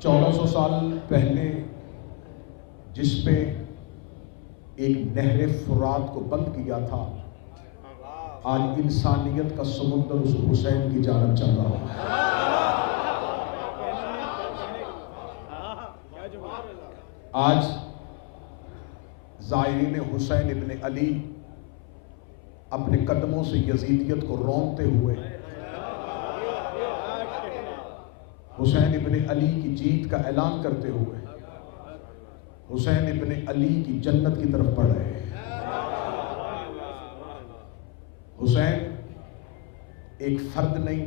1400 साल पहले जिस पे एक नहर फुरात को बंद किया था, आज इंसानियत का समुद्र उस हुसैन की जानब चल रहा है। आज ज़ायरीन हुसैन इब्न अली अपने कदमों से यजीदियत को रौंदते हुए हुसैन इब्न अली की जीत का ऐलान करते हुए हुसैन इब्न अली की जन्नत की तरफ बढ़ रहे हैं। हुसैन एक फर्द नहीं,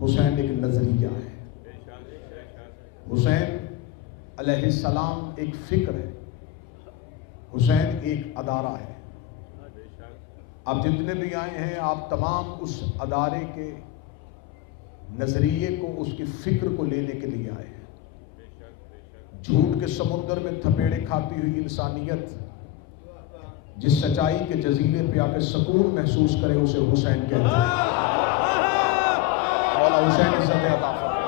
हुसैन एक नजरिया है। हुसैन अलैहिस्सलाम एक फिक्र है, हुसैन एक अदारा है। आप जितने भी आए हैं, आप तमाम उस अदारे के नजरिए को, उसकी फिक्र को लेने के लिए आए हैं। झूठ के समुद्र में थपेड़े खाती हुई इंसानियत जिस सच्चाई के जजीरे पे आके सुकून महसूस करे, उसे हुसैन कहते हैं। मौला हुसैन इज्जत अता फरमाए।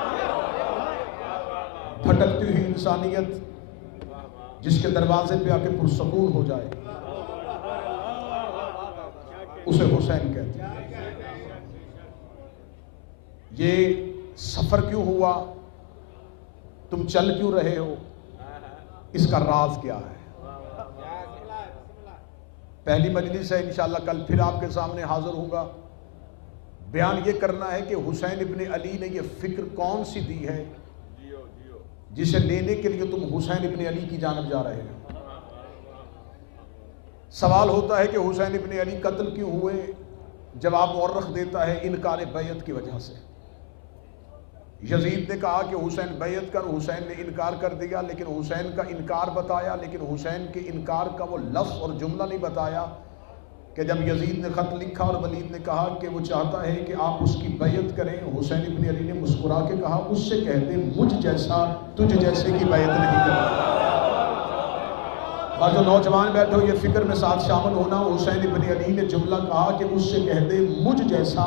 भटकती हुई इंसानियत जिसके दरवाजे पे आके पुरसकून हो जाए, उसे हुसैन कहते हैं। ये सफर क्यों हुआ, तुम चल क्यों रहे हो, इसका राज क्या है? पहली मजलिस है, इंशाअल्लाह कल फिर आपके सामने हाजिर होगा। बयान ये करना है कि हुसैन इब्न अली ने ये फिक्र कौन सी दी है जिसे लेने के लिए तुम हुसैन इब्न अली की जानब जा रहे हो। सवाल होता है कि हुसैन इब्न अली कत्ल क्यों हुए? जवाब मुअर्रख देता है इनकार बैयत की वजह से। यजीद ने कहा कि हुसैन बैयत कर, हुसैन ने इनकार कर दिया, लेकिन हुसैन का इनकार बताया, लेकिन हुसैन के इनकार का वो लफ्ज़ और जुमला नहीं बताया कि जब यजीद ने ख़त लिखा और वलीद ने कहा कि वो चाहता है कि आप उसकी बैयत करें, हुसैन इब्न अली ने मुस्कुरा के कहा, उससे कह दे मुझ जैसा तुझ जैसे की बैयत नहीं करेगा। और जो नौजवान बैठे हो, ये फिक्र में साथ शामिल होना। हुसैन इब्न अली ने जुमला कहा कि उससे कह दे मुझ जैसा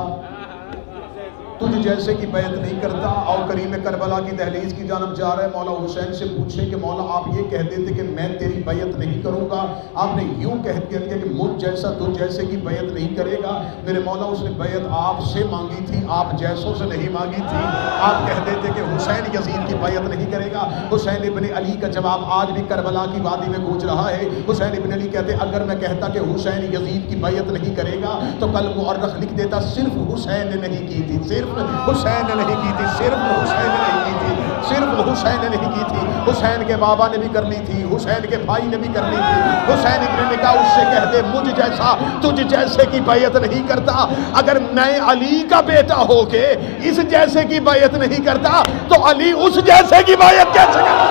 तुझ जैसे की बैत नहीं करता। और करीम करबला की दहलीज की जानब जा रहे, मौला हुसैन से पूछे कि मौला आप ये कह देते कि मैं तेरी बैत नहीं करूंगा, आपने यूं कह दिया कि मुझ जैसा तुझ जैसे की बैत नहीं करेगा। मेरे मौला, उसने बैत आपसे मांगी थी, आप जैसों से नहीं मांगी थी। आप कह देते कि हुसैन यजीद की बैत नहीं करेगा। हुसैन इब्न अली का जवाब आज भी करबला की वादी में गूंज रहा है। हुसैन इब्न अली कहते, अगर मैं कहता कि हुसैन यजीद की बैत नहीं करेगा तो कल मुअर्रख लिख देता सिर्फ हुसैन ने नहीं की थी, सिर्फ हुसैन ने नहीं की थी, सिर्फ हुसैन ने नहीं की थी, सिर्फ हुसैन ने नहीं की थी। हुसैन के बाबा ने भी करनी थी, हुसैन के भाई ने भी करनी थी। हुसैन इब्न ने कहा उससे कह दे मुझ जैसा तुझ जैसे की बैत नहीं करता। अगर मैं अली का बेटा होके इस जैसे की बैत नहीं करता तो अली उस जैसे की बैत कैसे करता?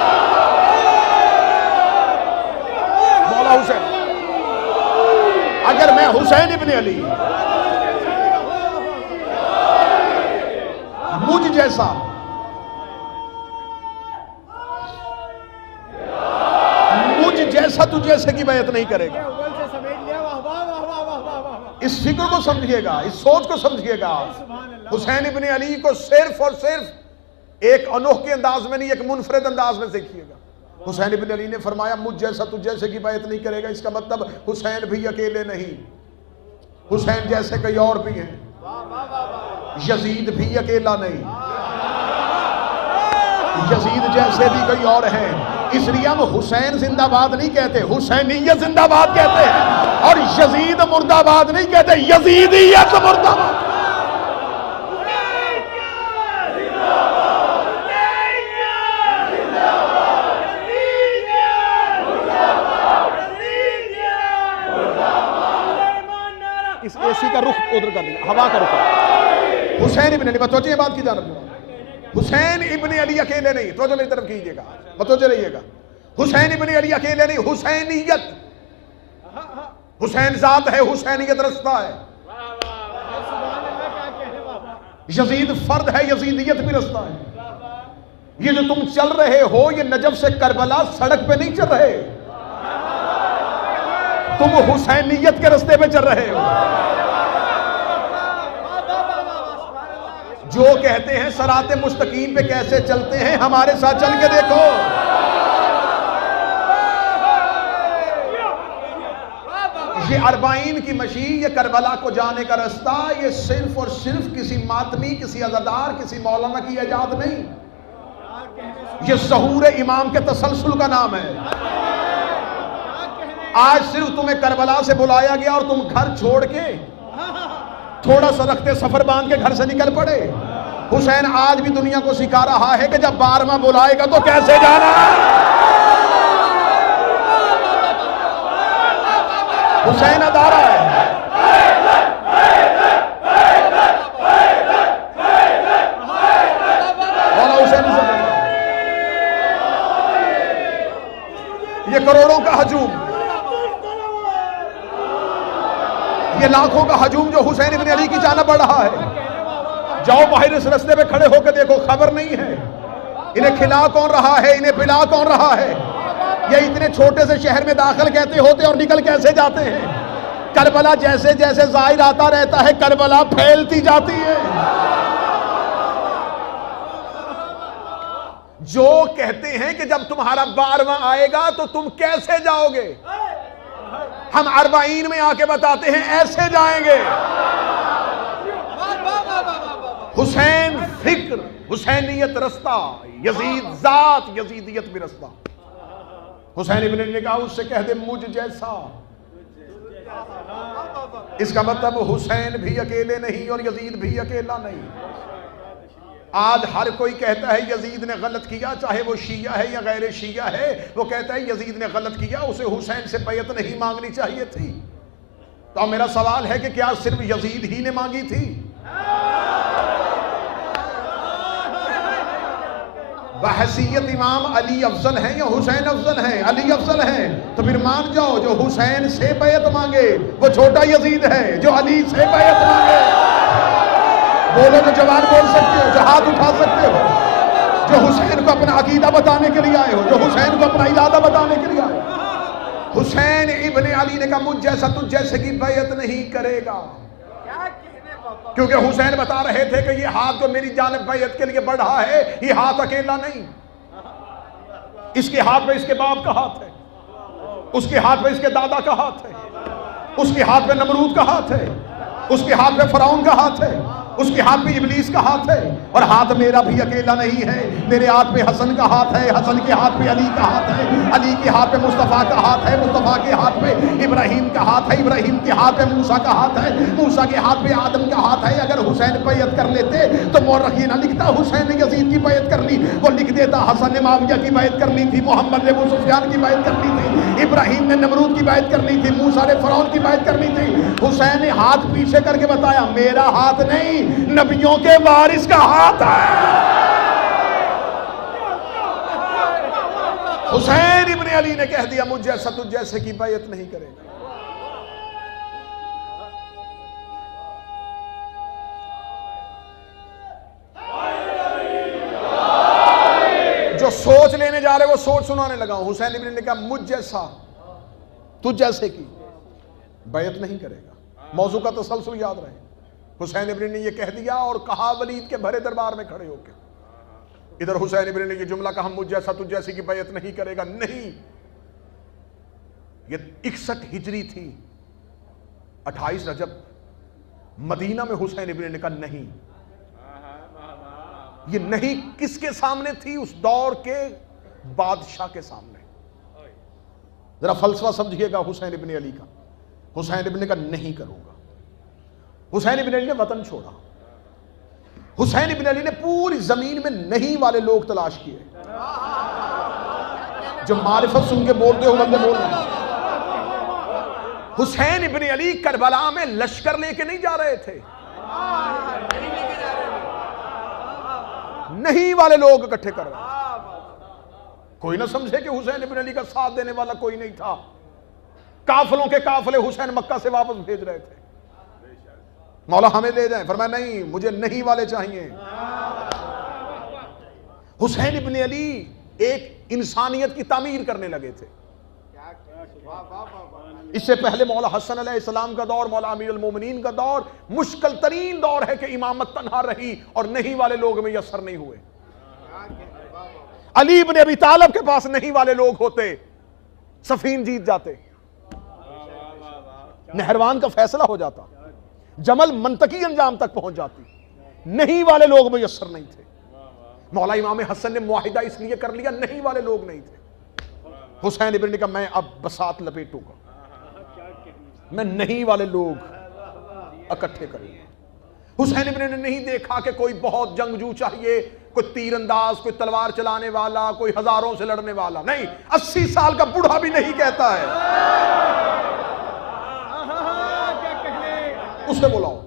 मौला हुसैन, अगर मैं हुसैन इब्न अली मुझ जैसा तू जैसे की बैत नहीं करेगा। इस फिक्र को समझिएगा, इस सोच को समझिएगा। हुसैन इब्न अली को सिर्फ और सिर्फ एक अनोखे अंदाज में नहीं, एक मुनफरद अंदाज में देखिएगा। हुसैन इब्न अली ने फरमाया मुझ जैसा तू जैसे की बैत नहीं करेगा। इसका मतलब हुसैन भी अकेले नहीं, हुसैन जैसे कई और भी हैं। यजीद भी अकेला नहीं, यजीद जैसे भी कई और हैं। इसलिए हम हुसैन जिंदाबाद नहीं कहते, हुसैनियत जिंदाबाद कहते हैं। और यजीद मुर्दाबाद नहीं कहते, यजीदियत मुर्दाबाद। इस एसी का रुख उधर कर दिया, हवा का रुख। हुसैन इब्न अली, बतौजे बात की जानब, हुसैन इब्न अली अकेले नहीं, तो मेरी तरफ कीजिएगा, बतौजे रहिएगा। हुसैन इब्न अली अकेले नहीं, हुसैनियत, हुसैन जात है, हुसैनियत रास्ता है। यजीद फर्द है, यजीदियत भी रास्ता है। ये जो तुम चल रहे हो, ये नजफ से करबला सड़क पे नहीं चल रहे, तुम हुसैनियत के रास्ते पे चल रहे हो। जो कहते हैं सराते मुस्तकीम पे कैसे चलते हैं, हमारे साथ चल के देखो। ये अरबाइन की मशी, ये करबला को जाने का रास्ता, ये सिर्फ और सिर्फ किसी मातमी, किसी अज़ादार, किसी मौलाना की इजाद नहीं, ये ज़हूर इमाम के तसलसल का नाम है। आज सिर्फ तुम्हें करबला से बुलाया गया और तुम घर छोड़ के थोड़ा सा रखते सफर बांध के घर से निकल पड़े। हुसैन आज भी दुनिया को सिखा रहा है कि जब 12वां बुलाएगा तो कैसे जाना है। हुसैन अदारा है। हुसैन ये करोड़ों का हजूम, ये लाखों का हजूम जो हुसैन इब्न अली की जाना बढ़ रहा है। जाओ बाहर इस रास्ते पे खड़े होकर देखो, खबर नहीं है इन्हें खिला कौन रहा है, इन्हें पिला कौन रहा है। ये इतने छोटे से शहर में दाखिल कहते होते और निकल कैसे जाते हैं। करबला जैसे जैसे जाहिर आता रहता है, करबला फैलती जाती है। जो कहते हैं कि जब तुम्हारा 12वां आएगा तो तुम कैसे जाओगे, हम अरबाइन में आके बताते हैं ऐसे जाएंगे। हुसैन फिक्र, हुसैनियत रास्ता, यजीद जात, यजीदियत भी रास्ता। हुसैन इब्न अली ने कहा उससे कह दे मुझ जैसा। इसका मतलब हुसैन भी अकेले नहीं और यजीद भी अकेला नहीं। आज हर कोई कहता है यजीद ने गलत किया, चाहे वो शिया है या गैर शिया है, वो कहता है यजीद ने गलत किया, उसे हुसैन से बैयत नहीं मांगनी चाहिए थी। तो मेरा सवाल है कि क्या सिर्फ यजीद ही ने मांगी थी? बहसीयत इमाम अली अफजल है या हुसैन अफजल है? अली अफजल है। तो फिर मान जाओ जो हुसैन से बैयत मांगे वो छोटा यजीद है, जो अली से बैयत मांगे। बोलो तो जवान बोल सकते हो, जो हाथ उठा सकते हो, जो हुसैन को अपना अकीदा बताने के लिए आए हो, जो हुसैन को अपना इरादा बताने के लिए आए हो। हुसैन इब्न अली ने कहा मुझ जैसा तुझ जैसे की बैयत नहीं करेगा, क्योंकि हुसैन बता रहे थे कि ये हाथ जो मेरी जानिब बैयत के लिए बढ़ा है, ये हाथ अकेला नहीं, इसके हाथ में इसके बाप का हाथ है, उसके हाथ में इसके दादा का हाथ है, उसके हाथ में नमरूद का हाथ है, उसके हाथ में फराउन का हाथ है, उसके हाथ में इब्लीस का हाथ है, और हाथ मेरा भी अकेला नहीं है। मेरे हाथ में हसन का हाथ है, हसन के हाथ में अली का हाथ है, अली के हाथ में मुस्तफ़ा का हाथ है, मुस्तफ़ा के हाथ में इब्राहिम का हाथ है, इब्राहिम के हाथ में मूसा का हाथ है, मूसा के हाथ में आदम का हाथ है। अगर हुसैन बैयत कर लेते तो मौरखी ना लिखता हुसैन ने यजीद की बैयत कर ली, वो लिख देता हसन ने माविया की बैयत करनी थी, मोहम्मद ने अबू सुफियान की बैयत करनी थी, इब्राहिम ने नमरूद की बैयत करनी थी, मूसा ने फरौन की बैयत करनी थी। हुसैन ने हाथ पीछे करके बताया मेरा हाथ नहीं, नबियों के वारिस का हाथ है। हुसैन इब्न अली ने कह दिया मुझ जैसा तुझ जैसे की बैयत नहीं करेगा। जो सोच लेने जा रहे वो सोच सुनाने लगा। हुसैन इब्न अली ने कहा मुझ जैसा तुझ जैसे की बैयत नहीं करेगा। मौजू का तसलसल याद रहे। हुसैन इब्न अली ने यह कह दिया और कहा वलीद के भरे दरबार में खड़े होकर, इधर हुसैन इब्न अली ने जुमला कहा मुझ जैसा तुझ जैसे की बैयत नहीं करेगा। नहीं, ये 61 हिजरी थी, 28 रजब मदीना में हुसैन इब्न अली ने कहा नहीं। ये नहीं किसके सामने थी? उस दौर के बादशाह के सामने। जरा फलसफा समझिएगा हुसैन इब्न अली का। हुसैन इब्न अली का नहीं करूंगा। हुसैन इब्न अली ने वतन छोड़ा। हुसैन इब्न अली ने पूरी जमीन में नहीं वाले लोग तलाश किए, जो मारिफत सुन के बोलते हो बंदे बोल रहे। हुसैन इब्न अली करबला में लश्कर लेके नहीं जा रहे थे, नहीं वाले लोग इकट्ठे कर रहे। कोई ना समझे कि हुसैन इब्न अली का साथ देने वाला कोई नहीं था। काफलों के काफले हुसैन मक्का से वापस भेज रहे थे, मौला हमें ले जाएं। फरमाया नहीं, मुझे नहीं वाले चाहिए। हुसैन इब्न अली एक इंसानियत की तामीर करने लगे थे। इससे पहले मौला हसन अलैहिस्सलाम का दौर, मौला अमीरुल मोमिनीन का दौर मुश्किल तरीन दौर है कि इमामत तन्हा रही और नहीं वाले लोग में यसर नहीं हुए। अली इब्न अबी तालिब के पास नहीं वाले लोग होते, सफीन जीत जाते, नहरवान का फैसला हो जाता, जमल मंतकी अंजाम तक पहुंच जाती। नहीं वाले लोग मुयस्सर नहीं थे। मौला इमाम हसन ने मुआहिदा इसलिए कर लिया, नहीं वाले लोग नहीं थे। हुसैन इब्न ने कहा मैं अब बसात लपेटूंगा, मैं नहीं वाले लोग इकट्ठे करूंगा। हुसैन इब्न ने नहीं देखा कि कोई बहुत जंगजू चाहिए, कोई तीरंदाज, कोई तलवार चलाने वाला, कोई हजारों से लड़ने वाला नहीं, 80 साल का बूढ़ा भी नहीं कहता है, उसे बुलाओ।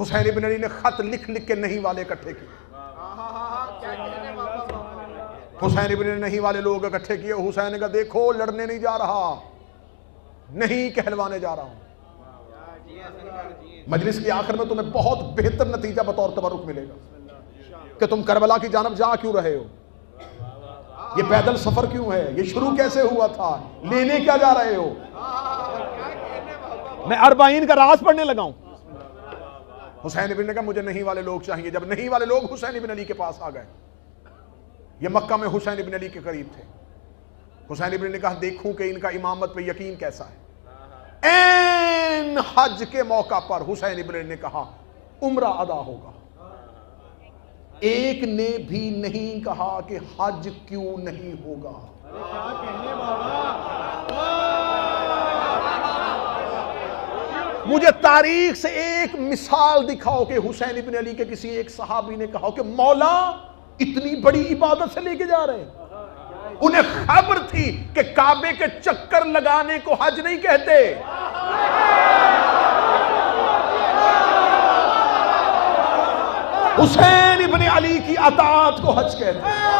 हुसैन इब्न अली ने खत लिख लिख के नहीं वाले इकट्ठे किए। हुसैन इब्न अली नहीं वाले लोग इकट्ठे किए। हुसैन का देखो लड़ने नहीं जा रहा, नहीं कहलवाने जा रहा हूं। मजलिस के आखिर में तुम्हें बहुत बेहतर नतीजा बतौर तबरुक मिलेगा कि तुम करबला की जानब जा क्यों रहे हो, ये पैदल सफर क्यों है, ये शुरू कैसे हुआ था, लेने क्या जा रहे हो। मैं अरबाइन का राज पढ़ने लगा हूं। हुसैन इब्न ने कहा मुझे नहीं वाले लोग चाहिए। जब नहीं वाले लोग हुसैन इब्न अली के पास आ गए, ये मक्का में हुसैन इब्न अली के करीब थे। हुसैन इब्न ने कहा देखूं कि इनका इमामत पे यकीन कैसा है। ऐन हज के मौका पर हुसैन इब्न अली ने कहा उम्रा अदा होगा। एक ने भी नहीं कहा कि हज क्यों नहीं होगा। मुझे तारीख से एक मिसाल दिखाओ कि हुसैन इब्न अली के किसी एक सहाबी ने कहा कि मौला इतनी बड़ी इबादत से लेके जा रहे हैं। उन्हें खबर थी कि काबे के चक्कर लगाने को हज नहीं कहते, हुसैन इब्न अली की अताअत को हज कहते हैं।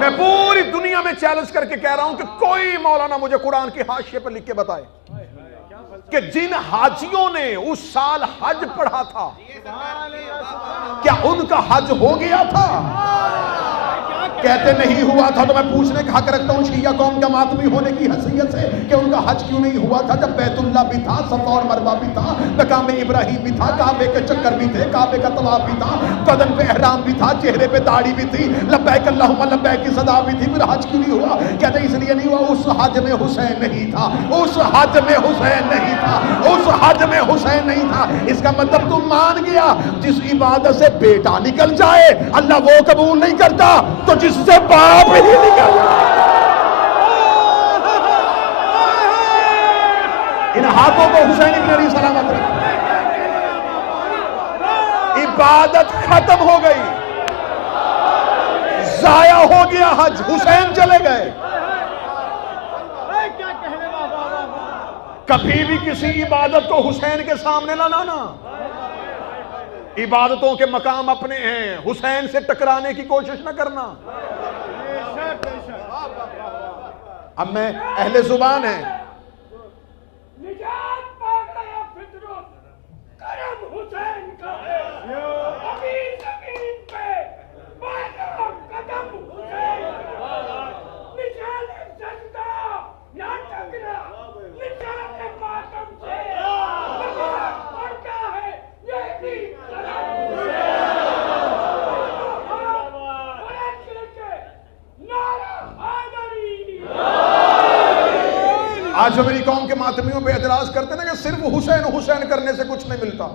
मैं पूरी दुनिया में चैलेंज करके कह रहा हूं कि कोई मौलाना मुझे कुरान की हाशिए पर लिख के बताए कि जिन हाजियों ने उस साल हज पढ़ा था क्या उनका हज हो गया था। कहते नहीं हुआ था तो मैं पूछने का हक रखता हूं शिया कौम का मातमी होने की हैसियत से कि उनका हज क्यों नहीं हुआ था, जब बैतुल्लाह भी था, सफा और मरवा भी था, मकाम इब्राहिम भी था, काबे के चक्कर भी थे, काबे का तवाफ भी था, बदन पे एहराम भी था, चेहरे पे दाढ़ी भी थी, लब्बैक अल्लाहुम्मा लब्बैक की सदा भी थी, फिर हज क्यों नहीं हुआ। कहते इसलिए नहीं हुआ उस हज में हुसैन नहीं था, उस हज में हुसैन नहीं था, उस हज में हुसैन नहीं था। इसका मतलब तुम मान गया जिस इबादत से बेटा निकल जाए अल्लाह वो कबूल नहीं करता, तो जिससे बाप ही निकल इन हाथों को हुसैन इब्न अली सलामत रखे। इबादत खत्म हो गई, जाया हो गया हज, हुसैन चले गए। कभी भी किसी इबादत को हुसैन के सामने ना लाना। इबादतों के मकाम अपने हैं, हुसैन से टकराने की कोशिश न करना। अब मैं अहले जुबान है, आज जो मेरी कौम के मातमियों पे एतराज करते ना कि सिर्फ हुसैन हुसैन करने से कुछ नहीं मिलता।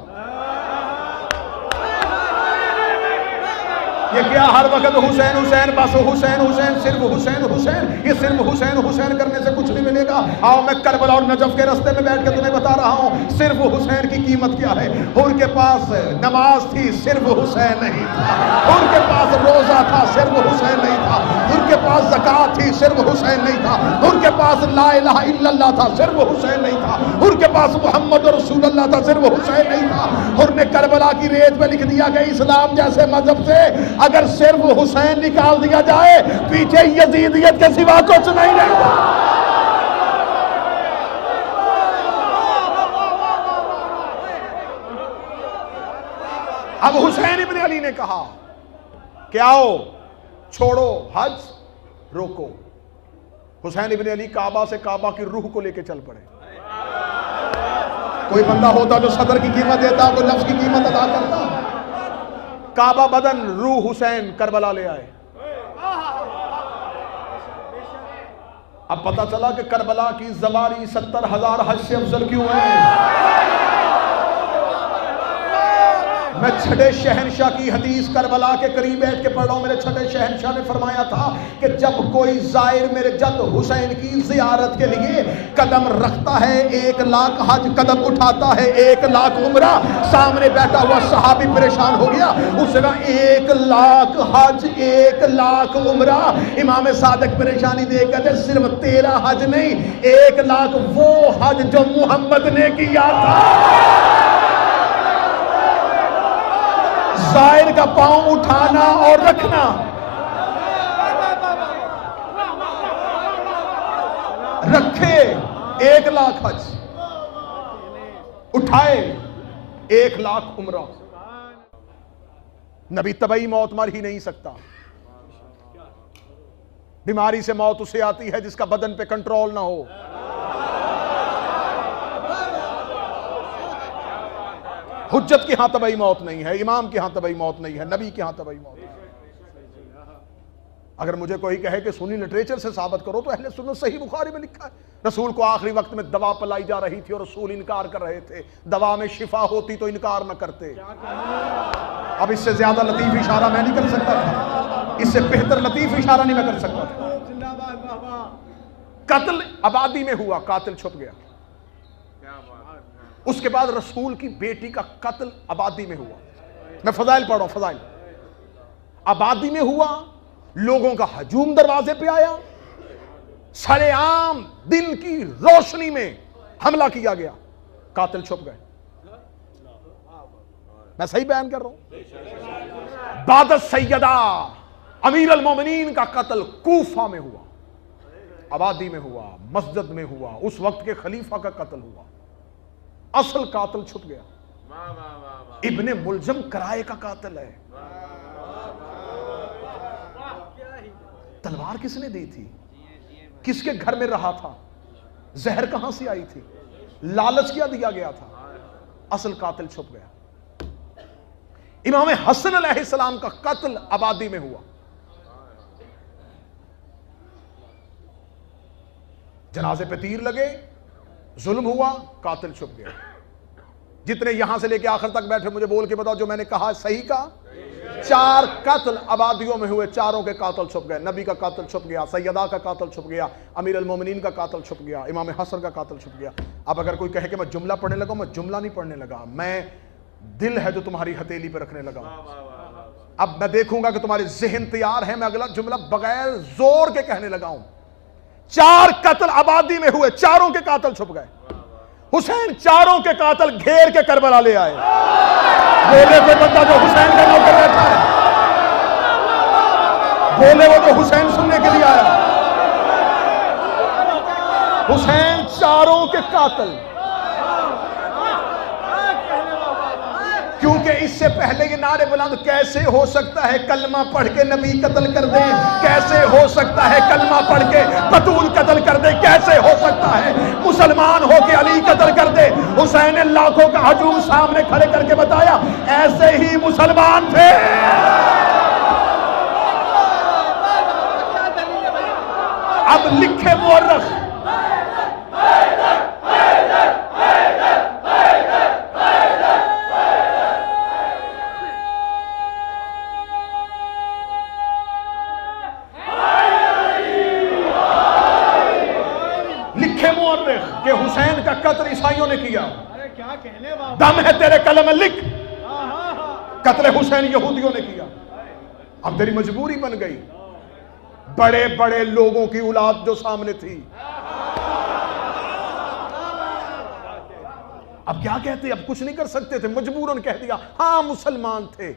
ये क्या हर वक्त हुसैन हुसैन, बस हुसैन हुसैन, सिर्फ हुसैन हुसैन, ये सिर्फ हुसैन हुसैन करने से कुछ नहीं मिलेगा। आओ मैं करबला और नजफ के रास्ते में बैठ के तुम्हें बता रहा हूं सिर्फ हुसैन की कीमत क्या है। उनके पास नमाज थी, सिर्फ हुसैन नहीं था। उनके पास रोजा था, सिर्फ हुसैन नहीं था। उनके पास ज़कात थी, सिर्फ हुसैन नहीं था। उनके पास ला इलाहा इल्लल्लाह था, सिर्फ हुसैन नहीं था। उनके पास मोहम्मद रसूलुल्लाह था, सिर्फ हुसैन नहीं था। उन्होंने करबला की रेत पे लिख दिया कि इस्लाम जैसे मजहब से अगर सिर्फ हुसैन निकाल दिया जाए पीछे यजीदियत के सिवा कुछ नहीं रहता। अब हुसैन इब्न अली ने कहा कि आओ छोड़ो हज, रोको। हुसैन इब्न अली काबा से काबा की रूह को लेकर चल पड़े। कोई बंदा होता जो सदर की कीमत देता, कोई लफ्ज की कीमत अदा करता। काबा बदन, रूह हुसैन करबला ले आए। अब पता चला कि करबला की ज़वारी 70,000 हज से अफजल क्यों है। मैं छठे शहनशाह की हदीस करबला के करीब बैठ के पढ़ रहा हूं। मेरे छठे शहनशाह ने फरमाया था कि जब कोई जायर मेरे जद हुसैन की जियारत के लिए कदम रखता है, 1 लाख हज, कदम उठाता है 1 लाख उम्रा, सामने बैठा हुआ सहाबी परेशान हो गया। उसने कहा 1 लाख हज, 1 लाख उम्रा। इमाम सादिक परेशानी देख कहते सिर्फ 13 हज नहीं, 1 लाख वो हज जो मोहम्मद ने किया था। जाहिर का पांव उठाना और रखना, रखे 1 लाख हज, उठाए 1 लाख उम्रा। नबी तबई मौत मर ही नहीं सकता। बीमारी से मौत उसे आती है जिसका बदन पे कंट्रोल ना हो। हुज्जत के यहां तबई मौत नहीं है, इमाम के यहां तबई मौत नहीं है, नबी के यहां तबई मौत है। अगर मुझे कोई कहे कि सुन्नी लिटरेचर से साबित करो तो अहले सुन्नत सही बुखारी में लिखा है रसूल को आखिरी वक्त में दवा पिलाई जा रही थी और रसूल इनकार कर रहे थे। दवा में शिफा होती तो इनकार न करते। अब इससे ज्यादा लतीफ इशारा मैं नहीं कर सकता था, इससे बेहतर लतीफ इशारा नहीं मैं कर सकता था। कत्ल आबादी में हुआ, कातिल छुप गया। उसके बाद रसूल की बेटी का कत्ल आबादी में हुआ। मैं फजाइल पढ़ रहा हूं, फजाइल। आबादी में हुआ, लोगों का हजूम दरवाजे पे आया, सरेआम दिन की रोशनी में हमला किया गया, कातिल छुप गए। मैं सही बयान कर रहा हूं। बादत सैयदा अमीर अल मोमिनीन का कत्ल कूफा में हुआ, आबादी में हुआ, मस्जिद में हुआ, उस वक्त के खलीफा का कत्ल हुआ। असल कातिल छुप गया। इब्ने मुलजम कराए का कातिल है। तलवार किसने दी थी, किसके घर में रहा था, जहर कहां से आई थी, लालच क्या दिया गया था, असल कातिल छुप गया। इमाम हसन अलैहिस्सलाम का कत्ल आबादी में हुआ। जनाजे पे तीर लगे, जुल्म हुआ, कातिल छुप गया। जितने यहां से लेके आखिर तक बैठे मुझे बोल के बताओ जो मैंने कहा सही का। 4 कत्ल आबादियों में हुए, चारों के कातिल छुप गए। नबी का कातिल छुप गया, सैयदा का कातिल छुप गया, अमीर अल मोमिनीन का कातिल छुप गया, इमाम हसन का कातिल छुप गया। अब अगर कोई कहे कि मैं जुमला पढ़ने लगा, मैं जुमला नहीं पढ़ने लगा, मैं दिल है जो तुम्हारी हथेली पे रखने लगा। अब मैं देखूंगा कि तुम्हारे ज़हन तैयार है, मैं अगला जुमला बगैर जोर के कहने लगा हूं। 4 कत्ल आबादी में हुए, चारों के कातिल छुप गए। हुसैन चारों के कातिल घेर के करबला ले आए। बोले कोई बंदा जो हुसैन का नौकर बैठा है, बोले वो जो हुसैन सुनने के लिए आया। हुसैन चारों के कातिल, क्योंकि इससे पहले ये नारे बुलंद, कैसे हो सकता है कलमा पढ़ के नबी कत्ल कर दे, कैसे हो सकता है कलमा पढ़ के बतूल कत्ल कर दे, कैसे हो सकता है मुसलमान हो के अली कत्ल कर दे। हुसैन ने लाखों का हजूम सामने खड़े करके बताया ऐसे ही मुसलमान थे। अब लिखे मुअर्रिख, कि हुसैन का कत्ल ईसाइयों ने किया। अरे क्या कहने बाबा, दम है तेरे कलम में लिख, कत्ल हुसैन यहूदियों ने किया। अब तेरी मजबूरी बन गई, बड़े बड़े लोगों की औलाद जो सामने थी। अब क्या कहते, अब कुछ नहीं कर सकते थे, मजबूरन कह दिया हां मुसलमान थे।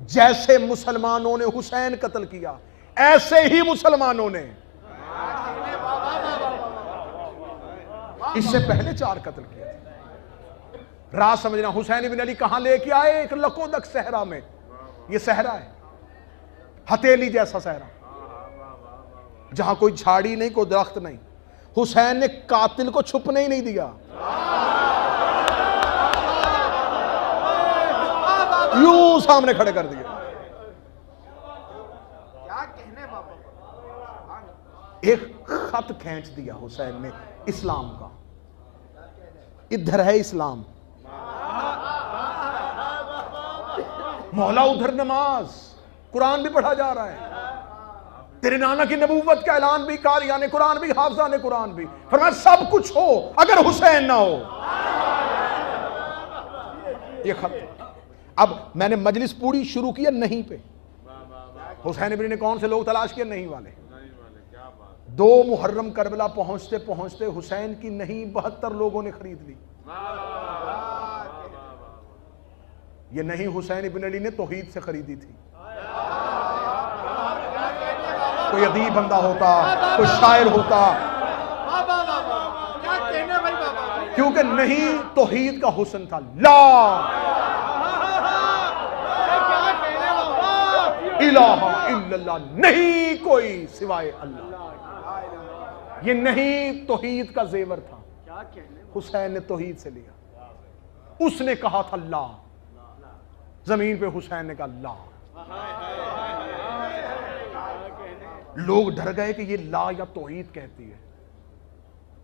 जैसे मुसलमानों ने हुसैन कत्ल किया, ऐसे ही मुसलमानों ने इससे पहले 4 कत्ल किए। राज समझना। हुसैन इब्न अली कहां लेके आए? एक लकोदक सहरा में। ये सहरा है, हथेली जैसा सहरा, जहां कोई झाड़ी नहीं, कोई दरख्त नहीं। हुसैन ने कातिल को छुपने ही नहीं दिया, यूं सामने खड़े कर दिया। एक खत खींच दिया हुसैन ने इस्लाम का, इधर है इस्लाम, मौला उधर नमाज, कुरान भी पढ़ा जा रहा है, तेरे नाना की नबूवत का ऐलान भी, कारियाने कुरान भी, हाफिजाने कुरान भी। फरमाया सब कुछ हो अगर हुसैन ना हो। ये खत। अब मैंने मजलिस पूरी शुरू की नहीं पे। हुसैन इब्न ने कौन से लोग तलाश किए? नहीं वाले। 2 मुहर्रम करबला पहुंचते पहुंचते हुसैन की नहीं 72 लोगों ने खरीद ली। ये नहीं हुसैन इब्न अली ने तौहीद से खरीदी थी। कोई अदीब बंदा होता, कोई शायर होता, क्योंकि नहीं तौहीद का हुस्न था। ला इलाहा इल्लल्लाह, नहीं कोई सिवाय अल्लाह। ये नहीं तौहीद का जेवर था। हुसैन ने तौहीद से लिया। उसने कहा था ला, जमीन पे हुसैन ने कहा ला। लोग डर गए कि ये ला या तौहीद कहती है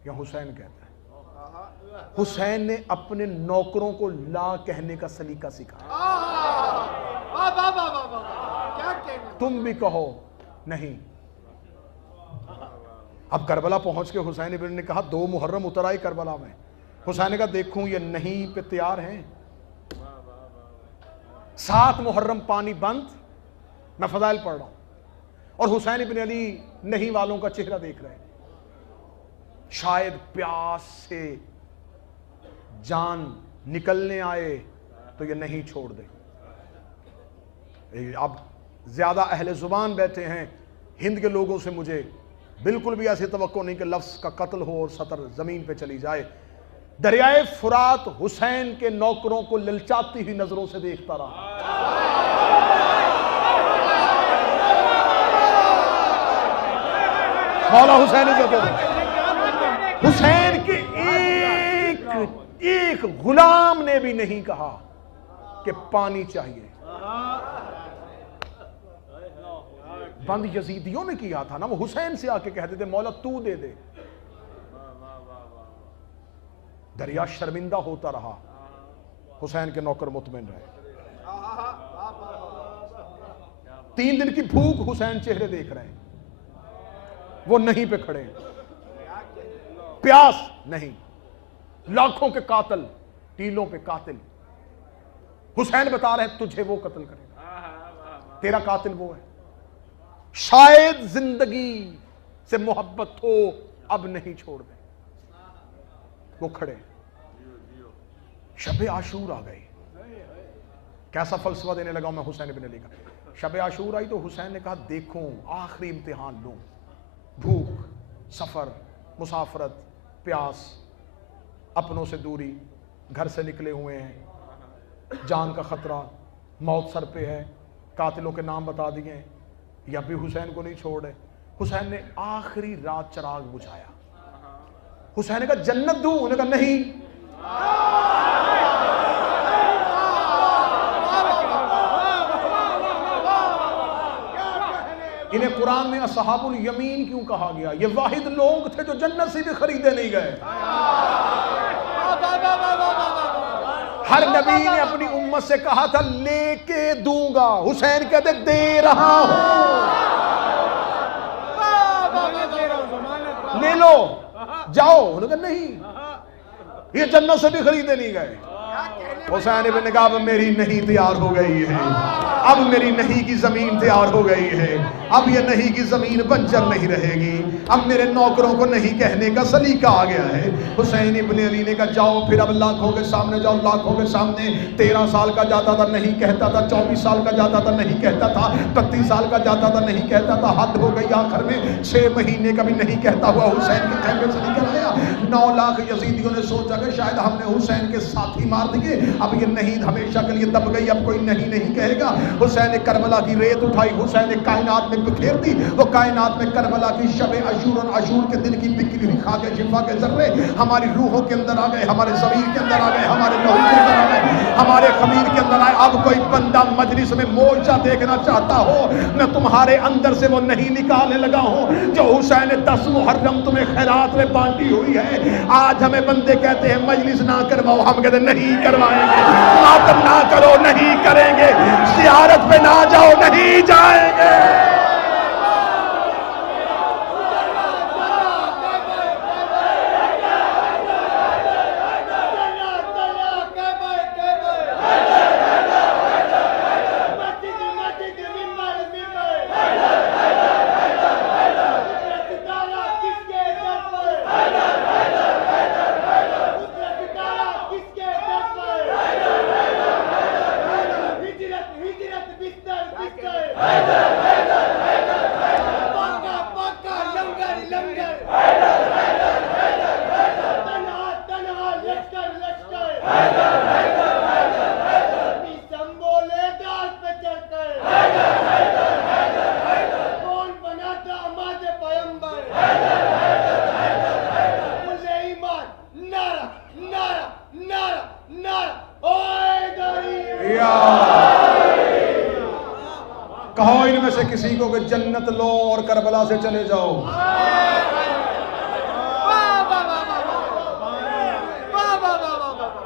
या हुसैन कहता है। हुसैन ने अपने नौकरों को ला कहने का सलीका सिखाया। तुम भी कहो नहीं। अब करबला पहुंच के हुसैन इब्न ने कहा 2 मुहर्रम उतर आई करबला में। हुसैन ने कहा देखूं ये नहीं पे तैयार हैं। 7 मुहर्रम पानी बंद, मैं फजाइल पढ़ रहा हूं और हुसैन इब्न अली नहीं वालों का चेहरा देख रहे हैं। शायद प्यास से जान निकलने आए तो ये नहीं छोड़ दे। अब ज्यादा अहले जुबान बैठे हैं हिंद के लोगों से, मुझे बिल्कुल भी ऐसी तवक्को नहीं कि लफ्ज का कत्ल हो और सतर जमीन पे चली जाए। दरियाए फुरात हुसैन के नौकरों को ललचाती हुई नजरों से देखता रहा। मौला हुसैन हुसैन के एक गुलाम ने भी नहीं कहा कि पानी चाहिए। बंद यजीदियों ने किया था ना, वो हुसैन से आके कहते थे मौला तू दे दे। दरिया शर्मिंदा होता रहा, हुसैन के नौकर मुतमिन रहे। 3 दिन की भूख हुसैन चेहरे देख रहे हैं, वो नहीं पे खड़े हैं। प्यास नहीं, लाखों के कातिल, टीलों पे कातिल। हुसैन बता रहे तुझे वो कत्ल करेगा, तेरा कातिल वो है। शायद जिंदगी से मोहब्बत हो, अब नहीं छोड़ दे। वो खड़े। शब आशूर आ गई। कैसा फलसफा देने लगा मैं हुसैन इब्न अली का। शब आशूर आई तो हुसैन ने कहा देखो आखिरी इम्तिहान लो, भूख, सफर, मुसाफरत, प्यास, अपनों से दूरी, घर से निकले हुए हैं, जान का खतरा, मौत सर पे है, कातिलों के नाम बता दिए, या भी हुसैन को नहीं छोड़े। हुसैन ने आखिरी रात चिराग बुझाया। हुसैन ने कहा जन्नत दूं? उन्होंने कहा नहीं। इन्हें कुरान में असहाबुल यमीन क्यों कहा गया? ये वाहिद लोग थे जो जन्नत से भी खरीदे नहीं गए। हर नबी ने अपनी उम्मत से कहा था लेके दूंगा, हुसैन कहते दे रहा हूं, ले लो जाओ। उन्होंने कहा नहीं, ये जन्नत से भी खरीदे नहीं गए। हुसैन इब्न ने कहा अब मेरी नहीं तैयार हो गई है, अब मेरी नहीं की जमीन तैयार हो गई है, अब ये नहीं की जमीन बंजर नहीं रहेगी, अब मेरे नौकरों को नहीं कहने का सलीका आ गया है। हुसैन इब्न अली ने कहा जाओ फिर अब लाखों के सामने जाओ, लाखों के सामने। 13 साल का जाता था नहीं कहता था, 24 साल का जाता था नहीं कहता था, 31 साल का जाता था नहीं कहता था, हद हो गई। आखिर में 6 महीने का भी नहीं कहता हुआ हुसैन के खैमे से निकल गया। 9 लाख यजीदियों ने सोचा कि शायद हमने हुसैन के साथी मार दिए, अब ये नहीं हमेशा के लिए दब गई, अब कोई नहीं नहीं कहेगा। हुसैन ने करबला की रेत उठाई, हुसैन ने कायनात में बिखेर दी। वो कायनात में करबला की शबे अशूर और अशूर के दिन की बिखरी हुई खाके शिफा के जर्रे हमारी रूहों के अंदर आ गए, हमारे ज़मीर के अंदर आ गए, हमारे लहू के अंदर आ गए, हमारे खमीर के अंदर आए। अब कोई बंदा मजलिस में मोर्चा देखना चाहता हो, मैं तुम्हारे अंदर से वो नहीं निकालने लगा हूं जो हुसैन 10 मुहर्रम तुम्हें खैरात में बांटी हुई है। आज हमें बंदे कहते हैं मजलिस ना करवाओ, हम कहते नहीं करवाएंगे। मातम ना करो, नहीं करेंगे। ज़ियारत पे ना जाओ, नहीं जाएंगे। कहो इनमें से किसी को कि जन्नत लो और करबला से चले जाओ।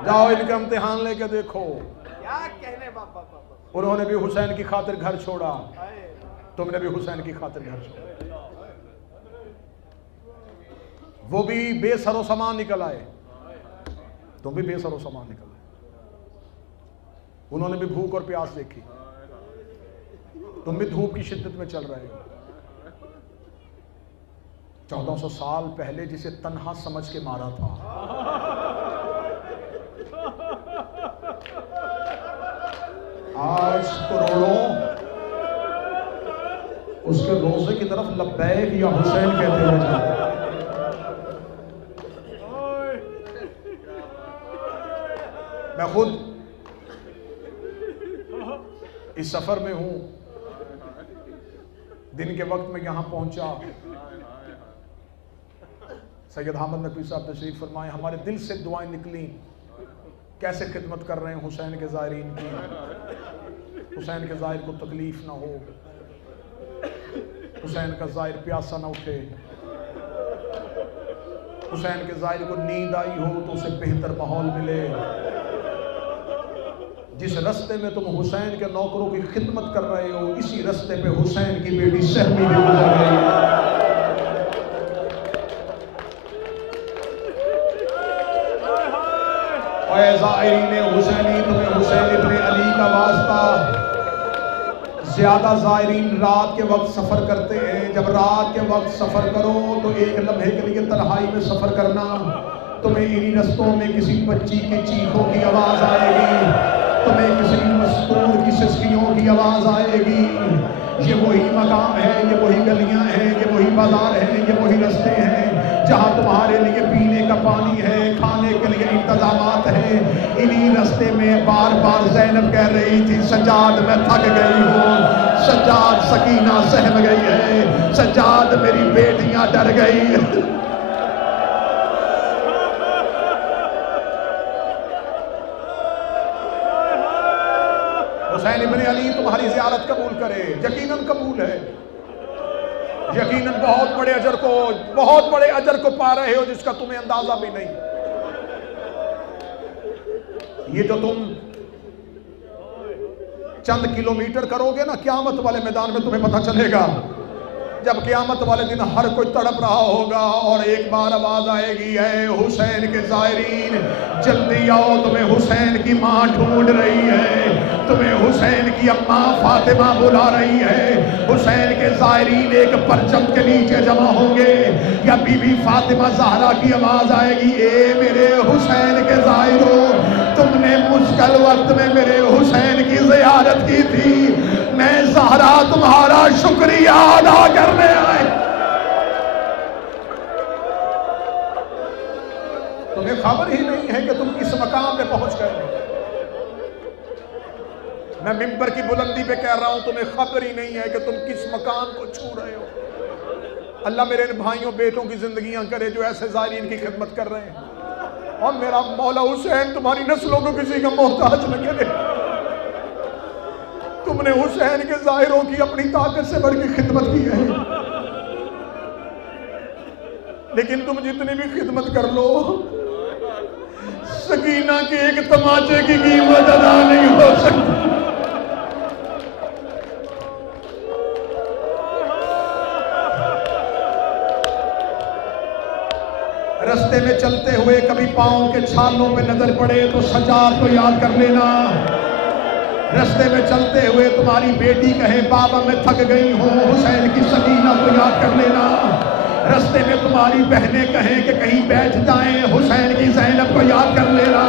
जाओ इनका इम्तिहान लेके देखो। क्या कहने बाबा। उन्होंने भी हुसैन की खातिर घर छोड़ा, तुमने भी हुसैन की खातिर घर छोड़ा। वो भी बेसरो सामान निकल आए, तुम भी बेसरो सामान निकल आए। उन्होंने भी भूख और प्यास देखी, तुम भी धूप की शिद्दत में चल रहे हो। 1400 साल पहले जिसे तन्हा समझ के मारा था, आज करोड़ों उसके रोजे की तरफ लब्बैक या हुसैन कहते हुए जाते। मैं खुद इस सफर में हूं, दिन के वक्त में यहां पहुंचा। सैयद हामिद नकवी साहब तशरीफ फरमाए, हमारे दिल से दुआएं निकली, कैसे खिदमत कर रहे हैं हुसैन के ज़ायरीन की। हुसैन के ज़ायर को तकलीफ ना हो, हुसैन का ज़ायर प्यासा ना उठे, हुसैन के ज़ायर को नींद आई हो तो उसे बेहतर माहौल मिले। जिस रास्ते में तुम हुसैन के नौकरों की खिदमत कर रहे हो, इसी रास्ते पे हुसैन की बेटी सहमी भी गुजर रही है। हुसैनी, तुम्हें हुसैन इब्ने अली का वास्ता। ज्यादा ज़ायरीन रात के वक्त सफर करते हैं। जब रात के वक्त सफर करो तो एक लम्हे के लिए तन्हाई में सफर करना। तुम्हें इन्हीं रस्तों में किसी बच्ची के चीखों की आवाज आएगी, तुम्हें किसी मस्तूर की सिसकियों की आवाज आएगी। ये वही मकाम है, ये वही गलियां हैं, ये वही बाजार हैं, ये वही रास्ते हैं जहां तुम्हारे लिए पीने का पानी है, खाने के लिए इंतजामात है। इन्हीं रास्ते में बार बार ज़ैनब कह रही थी, सज्जाद मैं थक गई हूँ, सज्जाद सकीना सहम गई है, सज्जाद मेरी बेटियां डर गई। हुसैन इब्ने अली तुम्हारी ज़ियारत कबूल करे, यकीनन कबूल है, यकीनन बहुत बड़े अजर को पा रहे हो जिसका तुम्हें अंदाजा भी नहीं। ये जो तुम चंद किलोमीटर करोगे ना, क़यामत वाले मैदान में तुम्हें पता चलेगा। जब क़यामत वाले दिन हर कोई तड़प रहा होगा और एक बार आवाज आएगी, है हुसैन के ज़ायरीन जल्दी आओ, तुम्हें हुसैन की माँ ढूंढ रही है, तुम्हें हुसैन की अम्मा फातिमा बुला रही है। हुसैन के ज़ायरीन एक परचम के नीचे जमा होंगे, या बीबी फातिमा ज़हरा की आवाज आएगी, ए मेरे हुसैन के ज़ायरों, तुमने मुश्किल वक्त में मेरे हुसैन की ज़ियारत की थी, मैं ज़हरा तुम्हारा शुक्रिया अदा करने आए। तुम्हें खबर ही नहीं है कि तुम किस मकाम पे पहुंच गए। मैं मिंबर की बुलंदी पे कह रहा हूं, तुम्हें खबर ही नहीं है कि तुम किस मकाम को छू रहे हो। अल्लाह मेरे इन भाइयों बेटों की जिंदगियां करे जो ऐसे ज़ालिम की खिदमत कर रहे हैं। और मेरा मौला हुसैन तुम्हारी नस्लों को किसी का मोहताज न करे। तुमने हुसैन के ज़ाहिरों की अपनी ताकत से बढ़ के खिदमत की है, लेकिन तुम जितनी भी खिदमत कर लो, सकीना के एक तमाचे की कीमत अदा नहीं हो सकती। रस्ते में चलते हुए कभी पांव के छालों पे नजर पड़े तो सजाद को याद कर लेना। रस्ते में चलते हुए तुम्हारी बेटी कहे बाबा मैं थक गई हूँ, हुसैन की सकीना को याद कर लेना। रस्ते में तुम्हारी बहनें कहें कि कहीं बैठ जाएं, हुसैन की ज़ैनब को याद कर लेना।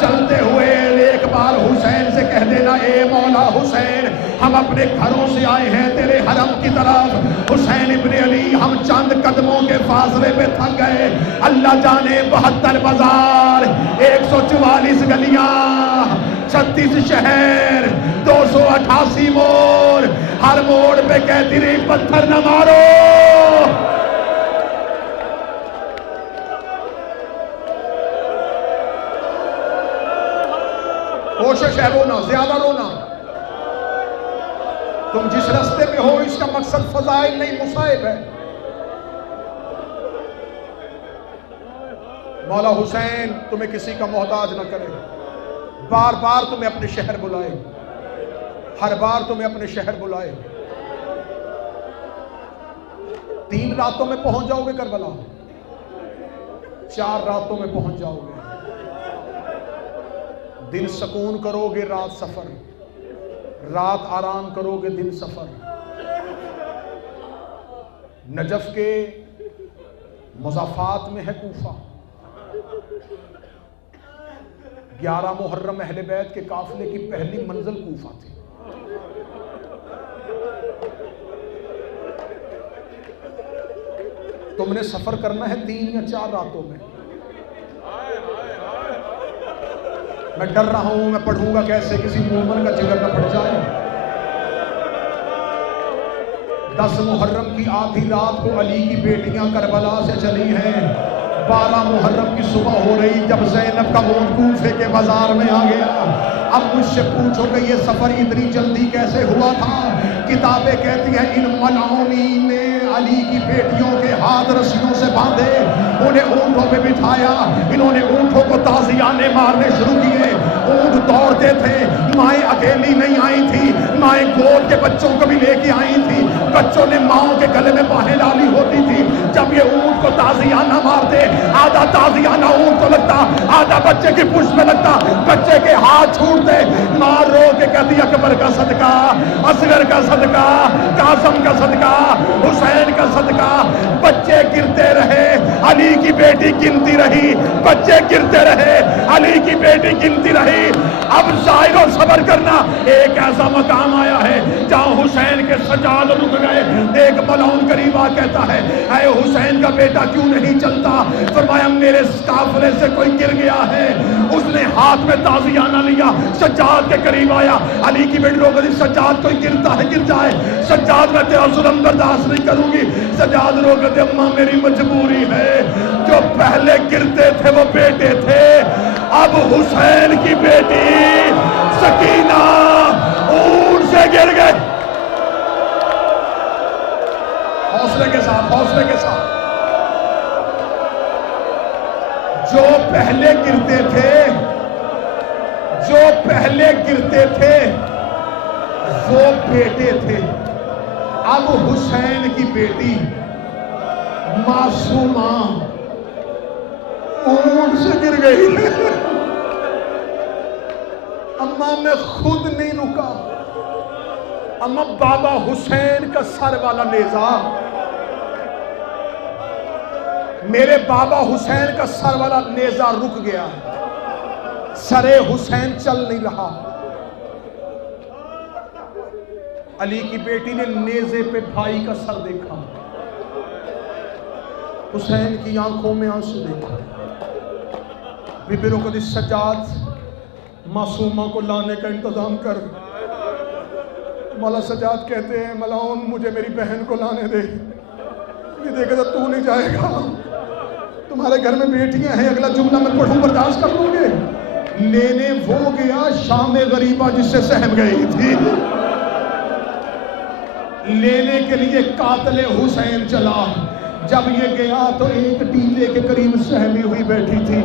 चलते हुए एक बार हुसैन से कह देना, ए मौला हुसैन हम अपने घरों से आए हैं तेरे हरम की तरफ। हुसैन इब्ने अली हम चंद कदमों के फासले पे थक गए। अल्लाह जाने 72 बाजार, 144 गलियां, 36 शहर, 288 मोड़, हर मोड़ पे कहती रही पत्थर न मारो। कोशिश है रोना, ज्यादा रोना। तुम जिस रास्ते पे हो इसका मकसद फजाइल नहीं मुसाइब है। मौला हुसैन तुम्हें किसी का मोहताज न करे। बार बार तुम्हें अपने शहर बुलाए, हर बार तुम्हें अपने शहर बुलाए। 3 रातों में पहुंच जाओगे करबला, 4 रातों में पहुंच जाओगे। दिन सुकून करोगे, रात सफर, रात आराम करोगे, दिन सफर। नजफ के मुज़ाफ़ात में है कूफा। 11 मुहर्रम अहले बैत के काफिले की पहली मंजिल कूफा थी। तुमने सफर करना है 3 या 4 रातों में। मैं डर रहा हूं, मैं पढ़ूंगा कैसे, किसी मोमन का जिगर न फट जाए। 10 मुहर्रम की आधी रात को अली की बेटियां करबला से चली हैं। 12 मुहर्रम की सुबह हो रही जब ज़ैनब का ऊँट कूफे के बाजार में आ गया। अब मुझसे पूछो कि ये सफर इतनी जल्दी कैसे हुआ था। किताबें कहती हैं इन मलाउनी ने अली की बेटियों के हाथ रस्सियों से बांधे, उन्हें ऊँटों पे बिठाया। इन्होंने ऊँटों को ताज़ियाने मारने शुरू किए। ऊँट दौड़ते थे। माएँ अकेली नहीं आई थी, माएँ गोद के बच्चों को भी लेके आई थी। बच्चों ने माओ के गले में बाहें डाली होती थी। जब ये ऊँट को ताज़ियाना मारते, आधा ताज़ियाना ऊँट को लगता, आधा बच्चे की पुष्ट में लगता। बच्चे के हाथ छूटते, माँ रो के कहती अकबर का सदका, असगर का सदका, कासम का सदका, हुसैन का सदका। बच्चे गिरते रहे, अली की बेटी गिनती रही। बच्चे गिरते रहे, अली की बेटी गिनती रही। अब शायरों सब्र करना, एक ऐसा मकाम आया है जहां हुसैन के सजाद रुक गए। एक मलऊन करीबा कहता है, ऐ हुसैन का बेटा क्यों नहीं चलता? फरमाया मेरे काफिले से कोई गिर गया है। उसने हाथ में ताज़ियाना लिया, सज्जाद के करीब आया। अली की बेटी रोक दी, सज्जाद कोई गिरता है गिर जाए। सज्जाद मैं तेरा जुल्म बर्दाश्त नहीं करूंगी। सज्जाद रोक दे, अम्मा मेरी मजबूरी है। जो पहले गिरते थे वो बेटे थे, अब हुसैन की बेटी सकीना ऊंट से गिर गए। हौसले के साथ, हौसले के साथ। जो पहले गिरते थे, जो पहले गिरते थे वो बेटे थे। अब हुसैन की बेटी मासूमा ऊंट से गिर गई। अम्मा मैं खुद नहीं रुका। अम्मा बाबा हुसैन का सर वाला नेजा, मेरे बाबा हुसैन का सर वाला नेजा रुक गया। सरे हुसैन चल नहीं रहा। अली की बेटी ने नेजे पे भाई का सर देखा, हुसैन की आंखों में आंसू देखा। बीबी रुकदी सज्जाद मासूमा को लाने का इंतजाम कर। मौला सज्जाद कहते हैं मलाउन मुझे मेरी बहन को लाने दे। ये देखे तो तू नहीं जाएगा, तुम्हारे घर में बेटियां हैं, अगला जुमला मैं पढ़ूं बर्दाश्त कर लोगे। लेने वो गया शाम गरीबा जिससे सहम गई थी, लेने के लिए कातले हुसैन चला। जब ये गया तो एक टीले के करीब सहमी हुई बैठी थी।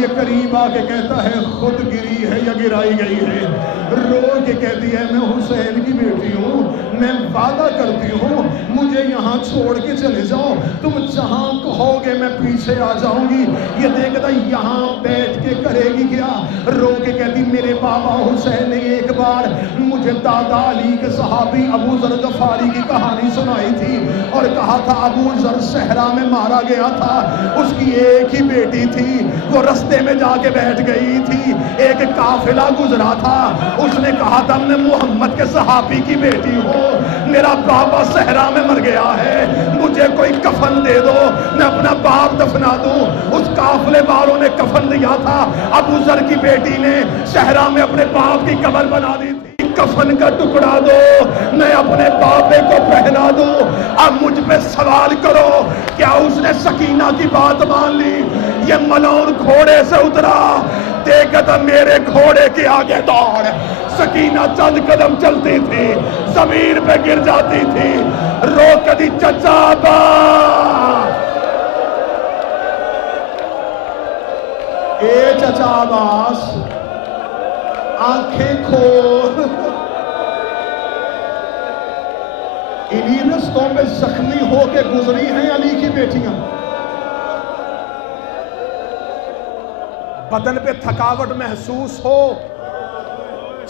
ये करीब आके कहता है खुद गिरी है या गिराई गई है। रो के कहती है मैं हुसैन की बेटी हूँ, मैं वादा करती हूँ मुझे यहाँ छोड़ के चले जाओ, तुम जहाँ कहोगे मैं पीछे आ जाऊंगी। ये देखता यहाँ बैठ के करेगी क्या। रो के कहती मेरे बाबा हुसैन ने एक बार मुझे दादा अली के सहाबी अबू जर गफारी की कहानी सुनाई थी और कहा था अबू जर सहरा में मारा गया था, उसकी एक ही बेटी थी, वो रस्ते में जाके बैठ गई थी। एक काफिला गुजरा था, उसने कहा था मैं मोहम्मद के सहाबी की बेटी हूँ, मेरा बाबा सहरा में मर गया है, मुझे कोई कफन दे दो मैं अपना बाप दफना दूं। उस काफिले वालों ने कफन दिया था, अबू जर की बेटी ने सहरा में अपने बाप की कब्र बना दी थी। कफन का टुकड़ा दो मैं अपने बापे को पहना दूं। अब मुझ पे सवाल करो क्या उसने सकीना की बात मान ली। ये मलौन घोड़े से उतरा, देखा था मेरे घोड़े के आगे दौड़। सकीना चंद कदम चलती थी, जमीन पे गिर जाती थी, रो कदी चचा बा। ए चचा अब्बास आंखें खोल, इन्हीं रस्तों में जख्मी होके गुजरी हैं अली की बेटियां। बदन पे थकावट महसूस हो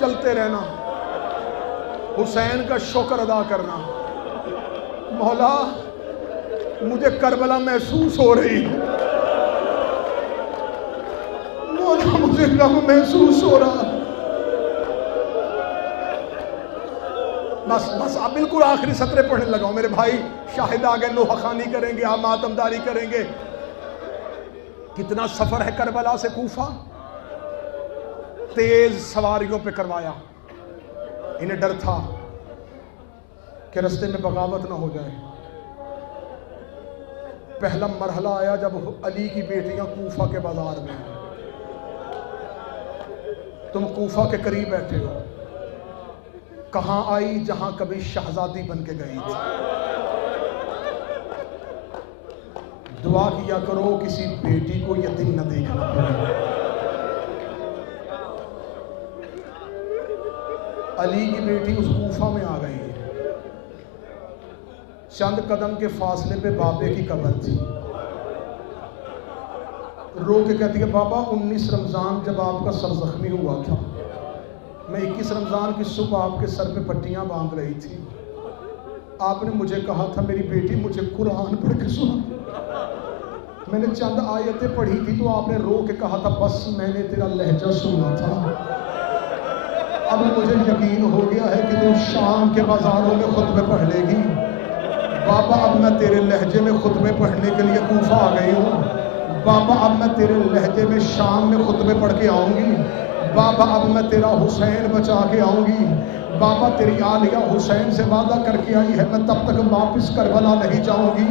चलते रहना, हुसैन का शुक्र अदा करना। मौला मुझे करबला महसूस हो रही है, मौला मुझे गम महसूस हो रहा। बस आप बिल्कुल आखिरी सतरे पढ़ने लगाओ मेरे भाई। शाहिद आ गए, नोहखानी करेंगे, आप मातमदारी करेंगे। कितना सफर है करबला से कूफा, तेज सवारियों पे करवाया। इन्हें डर था कि रास्ते में बगावत ना हो जाए। पहला मरहला आया जब अली की बेटियां कूफा के बाजार में, तुम कूफा के करीब बैठे हो, कहां आई जहां कभी शहजादी बन के गई थी। दुआ किया करो किसी बेटी को यतीम न देखना पड़े। अली की बेटी उस कूफा में आ गई है, चंद कदम के फासले पे बाबे की कब्र थी। रो के कहती है बाबा 19 रमजान जब आपका सर जख्मी हुआ था, मैं 21 रमजान की सुबह आपके सर पे पट्टियां बांध रही थी, आपने मुझे कहा था मेरी बेटी मुझे कुरान पढ़ के सुना। मैंने चंद आयतें पढ़ी थी तो आपने रो के कहा था बस मैंने तेरा लहजा सुना था। अब मुझे यकीन हो गया है कि तू शाम के बाजारों में खुतबे पढ़ लेगी। बाबा अब मैं तेरे लहजे में खुतबे पढ़ने के लिए कूफा आ गई हूँ। बाबा अब मैं तेरे लहजे में शाम में खुतबे पढ़ के आऊँगी। बाबा अब मैं तेरा हुसैन बचा के आऊँगी। बाबा तेरी आलिया हुसैन से वादा करके आई है मैं तब तक वापस करबला नहीं जाऊंगी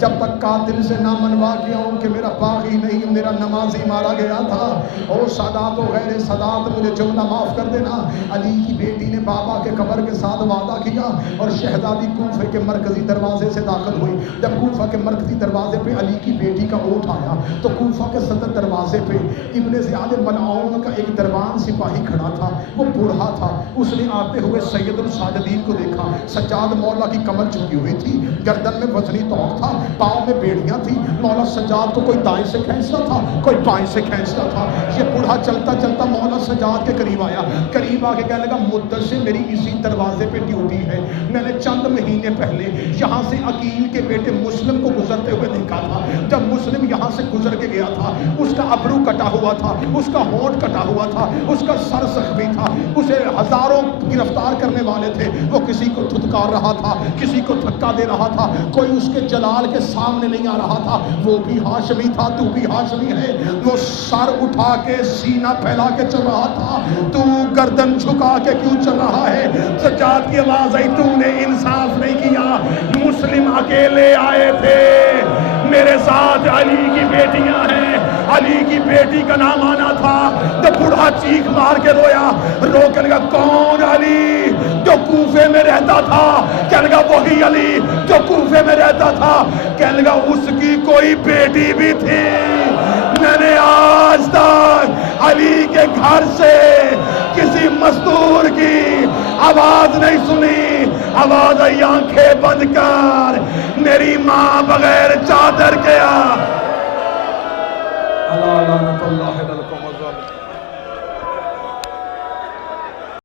जब तक कातिल से ना मनवा के आऊँ कि मेरा बागी नहीं मेरा नमाजी मारा गया था। और सादात और गैर सादात मुझे जुमला माफ कर देना। अली की बेटी ने बाबा के कब्र के साथ वादा किया और शहजादी कूफे के मरकजी दरवाजे से दाखिल हुई। जब कूफा के मरकजी दरवाजे पे अली की बेटी का ऊँट आया तो कूफा के सदर दरवाजे पे इब्ने ज़ियाद मलऊन का एक दरबान सिपाही खड़ा था। वो बूढ़ा था, उसने आते हुए सैयदुल साजिदीन को देखा। सज्जाद मौला की कमर झुकी हुई थी, गर्दन में वजनी तौक था, पाँव में बेड़ियां थी। मौला सज्जाद को कोई दाएं से खींचता था, कोई बाएं से खींचता था। ये बूढ़ा चलता चलता मौला सज्जाद के करीब आया। करीब आके कहने लगा मुद्दत से मेरी इसी दरवाजे पे ड्यूटी है। मैंने चंद महीने पहले यहाँ से अकील के बेटे मुस्लिम को गुजरते हुए देखा था। जब मुस्लिम यहाँ से गुजर के गया था, उसका अबरू कटा हुआ था, उसका होंठ कटा हुआ था, उसका सर जख्मी था, उसे हजारों गिरफ्तार करने वाले थे, वो किसी को धुतकार रहा था, किसी को धक्का दे रहा था, कोई उसके जलाल के सामने नहीं आ रहा था। वो भी हाशमी था, तू भी हाशमी है। वो सर उठा के सीना फैला के चल रहा था, तू गर्दन झुका के क्यों चल रहा है? सज्जाद की आवाज आई, तूने इंसाफ नहीं किया। मुस्लिम अकेले आए थे, मेरे साथ अली की बेटियां हैं, अली की बेटी का नाम आना था। तो बूढ़ा चीख मार के रोया, रो कहने लगा कौन अली जो कूफे में रहता था? कहने लगा वही अली जो कूफे में रहता था। कहने लगा उसकी कोई बेटी भी थी। मैंने आज तक अली के घर से किसी मजदूर की आवाज नहीं सुनी। आवाज आई आंखें बंद कर, मेरी मां बगैर चादर के आ। अल्लाह